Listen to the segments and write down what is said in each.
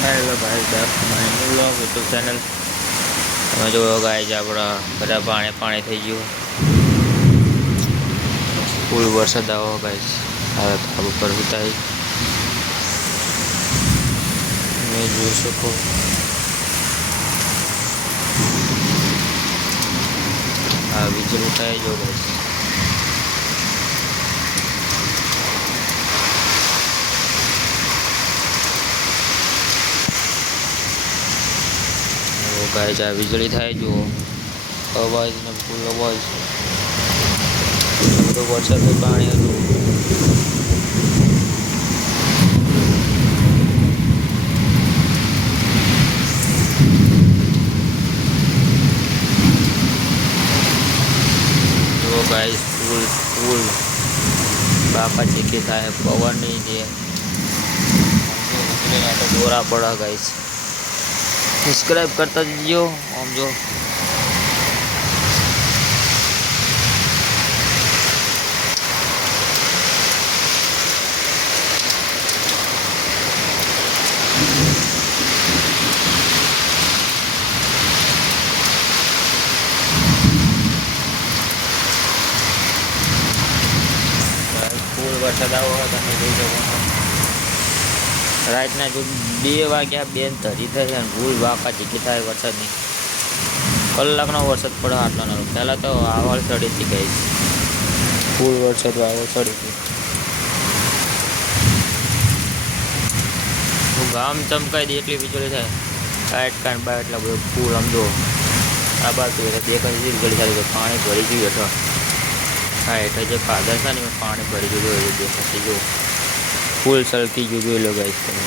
Hello भाई back my new vlog YouTube channel. તમે જો ગાઈઝ આપણા બધા પાણી થઈ ગયું, ફૂલ વરસાદ આવ્યો ગાઈઝ. આ ધાબા પર ઉતારી તમે જોઈ શકો. આ વીજળી ઉઠાઈ જો ગાઈઝ. ગાઈઝ આ વીજળી થાય જો અવાજ ને ફૂલ અવાજ. બધો વરસાદનું પાણી હતું. જો ગાઈઝ ફૂલ ફૂલ બાપા ચીકી થાય પવનની જે દોરા પડા ગાઈઝ. સબસ્ક્રાइब करता दीजिए हम जो फूल वरसाद आवो તમે જોઈ શકો. રાતના જો 2 વાગ્યા બેન તરી થઈ અને ભૂલ બાપા ચીકી થાય વરસાદની. કલાકનો વરસાદ પડે આટલાનો. પહેલાં તો આવળ ચડી હતી ગઈ. ફૂલ વરસાદ આવળ ચડી હતી. ગામ ચમકાઈ દે એટલી વીજળી થાય. કાંઈ કાંઈ બા એટલા બધું ફૂલ સમજો આ બાજુ દેખાય વીજળી થાય. પાણી ભરી ગયું હેઠળ. હા હેઠળ જે ફાધર છે ને પાણી ભરી ગયું દેખાતી જો ફૂલ સળકી ગયું. જોઈ લો ગાઈસ તમે.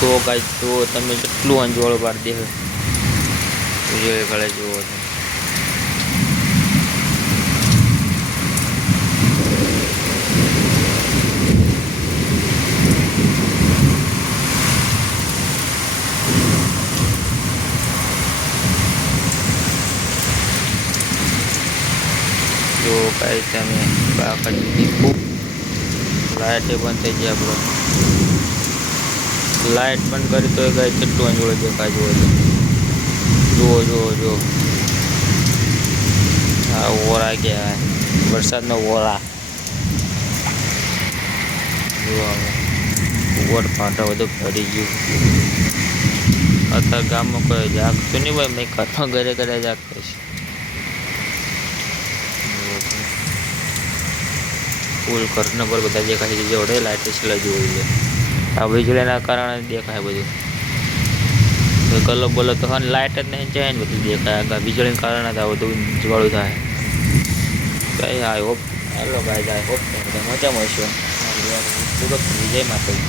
તો ગાઈસ તો તમે કેટલું અંજવાળું પાર દેખો જોઈ ગળે જુઓ છો. જો ગાઈસ તમે બાકી ખૂબ લાઇટ બંધ થઈ ગઈ. આપણો લાઇટ બંધ કરી તો ગાઈસ કેટલું અંજોળું દેખાય જુઓ તો. જુઓ જુઓ જુઓ આ ઓરા ગયા વરસાદનો ઓરા. જુઓ ઓર ફાટા બધું ભરી ગયું. અત્યારે ગામમાં કોઈ જાગતું નહીં ભાઈ. મેં ઘરમાં ઘરે ઘરે જાગતો છે. ફૂલ ઘરના પર બધા દેખાય છે. જોડે લાઇટ છેલ્લા જોઈ લે. આ વીજળીના કારણે દેખાય બધું. કલર બોલો તો હા લાઇટ જ નહીં જાય ને બધું દેખાય. વીજળીના કારણે આ બધું જવાળું થાય. કઈ I hope hello guys I hope બધા મજામાં હશો. જય માતાજી.